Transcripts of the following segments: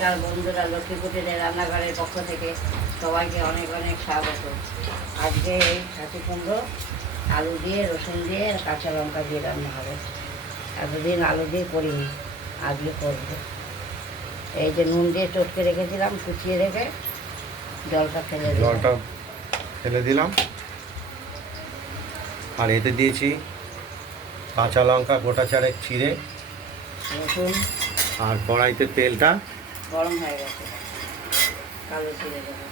নমস্কার বন্ধুরা, লক্ষ্মীপুরের রান্নাঘরের পক্ষ থেকে সবাইকে অনেক অনেক স্বাগত। আজকে এই খাসি কুমড়ো আলু দিয়ে, রসুন দিয়ে, কাঁচা লঙ্কা দিয়ে রান্না হবে। এতদিন আলু দিয়ে করিনি, আজকে করবো। এই যে নুন দিয়ে চটকে রেখেছিলাম, কুচিয়ে রেখে জলটা ফেলে দিলাম। আর এতে দিয়েছি কাঁচা লঙ্কা গোটা চারেক চিড়ে, রসুন। আর কড়াইতে তেলটা গরম হয়ে গেছে, কালো জিরে দেবো।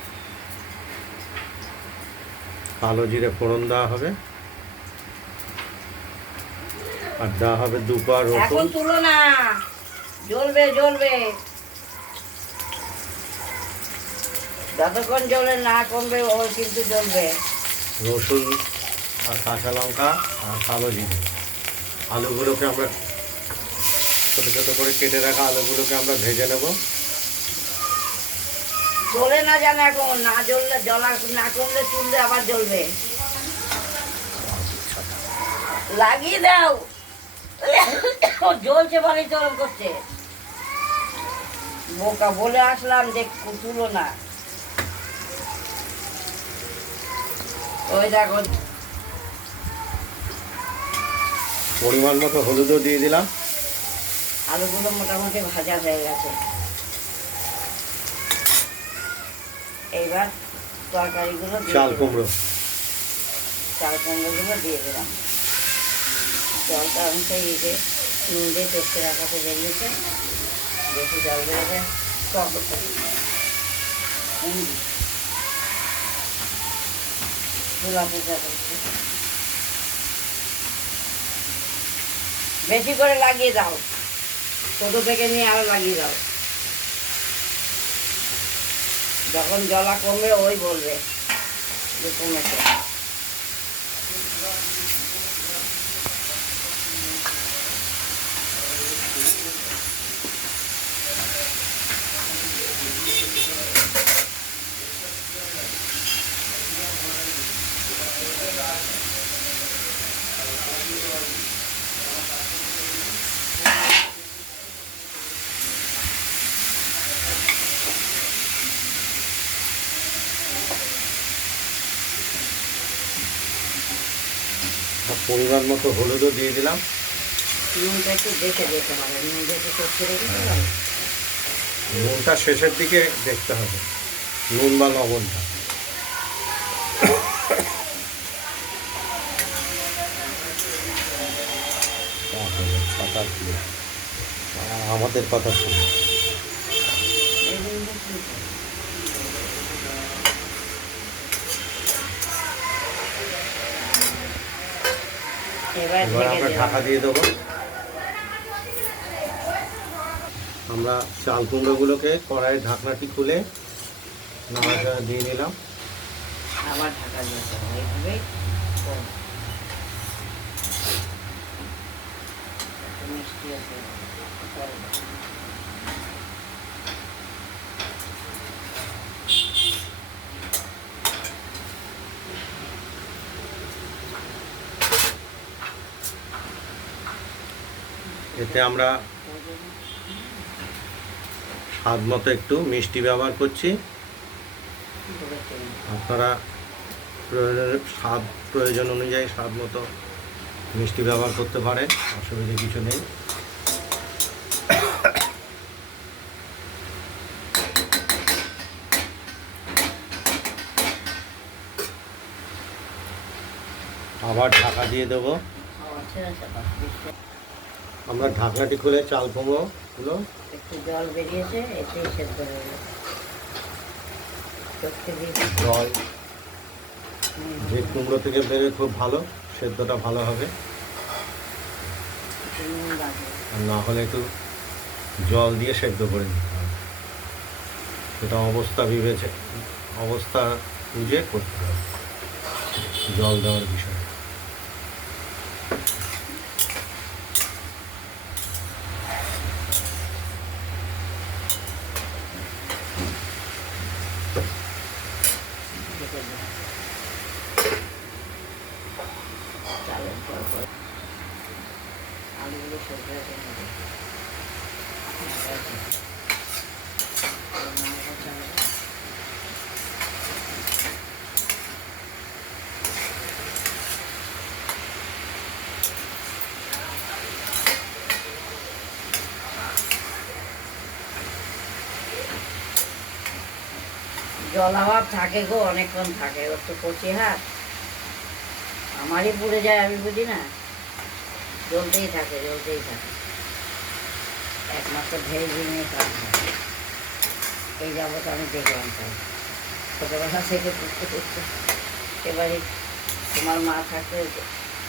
কালো জিরে ফোড়ন দেওয়া হবে, আর দেওয়া হবে দুপা এখন রসুন। তুলো না, জ্বলবে জ্বলবে। যতক্ষণ জ্বলে না কমবে ওর কিন্তু জ্বলবে। রসুন আর কাঁচা লঙ্কা আর কালো জিরে, আলুগুলোকে আমরা ছোটো ছোটো করে কেটে রাখা আলুগুলোকে আমরা ভেজে নেব। জ্বলে না জানে, এখন না জ্বললে, জ্বলা না কমলে চুললে আবার জ্বলবে। লাগিয়ে দাও। জ্বলছে ভালোই চরম করছে। বোকা বলে আসলাম যে তুলো না। ওই দেখো, পরিমাণ মতো হলুদও দিয়ে দিলাম। আলুগুলো মোটামুটি ভাজা হয়ে গেছে। এইবার তরকারিগুলো চাল কুমড়ো দিয়ে দিলাম। জলটা অনেকটাই যে নুন দিয়ে চটকে রাখাতে বেরিয়েছে, বেশি জল বেরোবে টক বেশি করে লাগিয়ে দাও, ছোটো থেকে নিয়ে আরো লাগিয়ে দাও। যখন জলা কমবে ওই বলবে যে কমেছে। পরিমাণ মতো হলুদও দিয়ে দিলাম। নুনটা একটু দেখে দিতে হবে, নুন দেখে চটকে রেখেছিলাম। নুনটা শেষের দিকে দেখতে হবে, নুন বা লবণটা। আমাদের কথা শুনে এবার আমরা ঢাকা দিয়ে দেবো। আমরা চাল কুমড়োগুলোকে কড়াইয়ের ঢাকনাটি খুলে নাড়াচাড়া দিয়ে নিলাম। আবার ঢাকা দিতে হবে, এইভাবেই মিষ্টি আছে। এতে আমরা স্বাদ মতো একটু মিষ্টি ব্যবহার করছি। আপনারা প্রয়োজন অনুযায়ী স্বাদ মতো মিষ্টি ব্যবহার করতে পারেন, অসুবিধা কিছু নেই। আবার ঢাকা দিয়ে দেবো। আমরা ঢাকনাটি খুলে চাল কুমড়োগুলো একটু জল বেরিয়েছে, এতেই সেদ্ধ হয়ে গেছে। জল যে কুমড়ো থেকে বেরোয় খুব ভালো, সেদ্ধটা ভালো হবে। আর না হলে একটু জল দিয়ে সেদ্ধ করে নিতে হবে। সেটা অবস্থা বুঝে করতে হবে, জল দেওয়ার বিষয়। আলুগুলো সেদ্ধ হয়ে জলাভাব থাকে গো, অনেকক্ষণ থাকে। ওর তো কচি হাত, আমারই পুড়ে যায়, আমি বুঝি না। জ্বলতেই থাকে, জ্বলতেই থাকে। একমাত্র ভেজ নিয়ে কাজ হয়। এই যাবত আমি দেখলাম তাই, ছোটোবেলা থেকে পুড়তে পুড়তে। এবারে তোমার মা থাকতে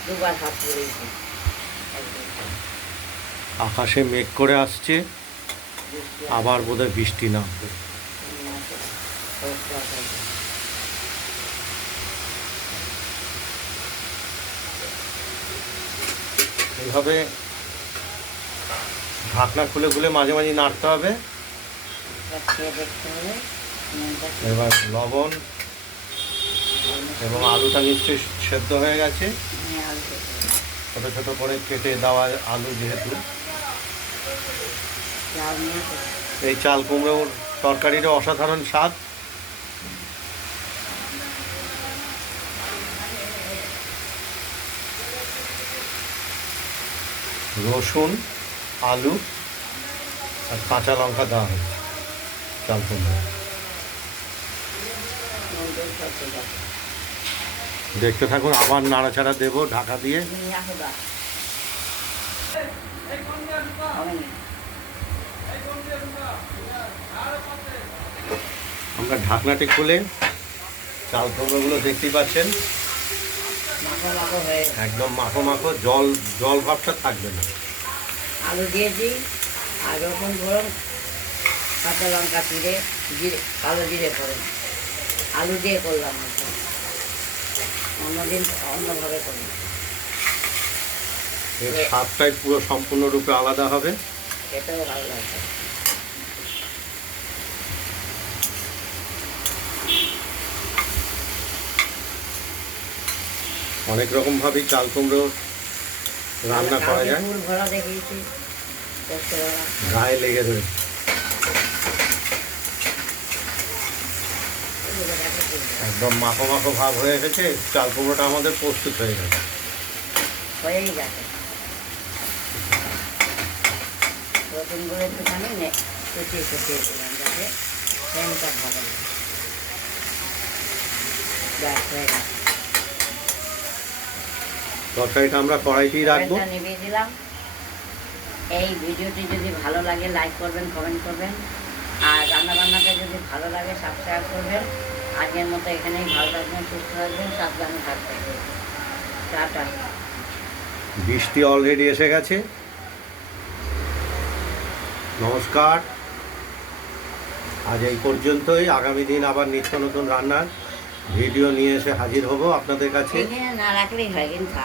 দুবার হাত পুড়েছি একদিন। আকাশে মেঘ করে আসছে, বৃষ্টি আবার বোধহয় বৃষ্টি নামবে। এইভাবে ঢাকনা খুলে খুলে মাঝে মাঝে নাড়তে হবে। খেয়ে দেখতে হবে নুনটা কি। এবার লবণ এবং আলুটা নিশ্চয়ই সেদ্ধ হয়ে গেছে। হ্যাঁ, আলু খেতে হবে। ছোট ছোট করে কেটে দেওয়া আলু, যেহেতু চাল নিয়ে খেতে হবে। এই চাল কুমড়োর তরকারিরও অসাধারণ স্বাদ। রসুন, আলু আর কাঁচা লঙ্কা দেওয়া হচ্ছে চাল কুমড়ো। নুন দিয়ে সব ঠিক আছে। দেখতে থাকুন, আবার নাড়াচাড়া দেবো ঢাকা দিয়ে। নিয়ে আসো গা। হবে না। আমরা ঢাকনাটি খুলে চাল কুমড়োগুলো দেখতেই পাচ্ছেন, মাখো মাখো হয়ে গেছে। একদম মাখো মাখো, জল জল ভাবটা থাকবে না। আলু দিয়েছি আর রসুন ফোড়ন, কাঁচা লঙ্কা চিড়ে, জিরে, কালো জিরে ফোড়ন। আলু দিয়ে করলাম আজকে। অন্যদিন অন্যভাবে করলাম। এর স্বাদটাই পুরো সম্পূর্ণরূপে আলাদা হবে। এটাও ভালো লাগবে। অনেক রকমভাবেই চাল কুমড়ো রান্না করা যায়। ফুল ভরা দেখিয়েছি পোস্তবেলা। গায়ে লেগে রয়েছে। একদম মাখো মাখো ভাব হয়ে গেছে, চাল কুমড়োটা আমাদের প্রস্তুত হয়ে গেছে। হয়েই গেছে। রসুনগুলো একটুখানি কুচিয়ে কুচিয়ে দিলাম যাতে সেন্টটা ভালো লাগে। ব্যাস হয়ে গেছে। তরকারিটা আমরা কড়াইতেই রাখবো। তরকারিটা নিভিয়ে দিলাম। এই ভিডিওটি যদি ভালো লাগে লাইক করবেন, কমেন্ট করবেন, আর রান্নাবান্নাটা যদি ভালো লাগে সাবস্ক্রাইব করবেন। আজকের মতো এখানেই ভালো থাকবেন, সুস্থ থাকবেন, সাবধানে থাকবেন। টাটা। বৃষ্টি অলরেডি এসে গেছে। নমস্কার, আজ এই পর্যন্তই। আগামী দিন আবার নিত্য নতুন রান্নার ভিডিও নিয়ে এসে হাজির হব আপনাদের কাছে। এখানে না রাখলেই হয় কিন্তু।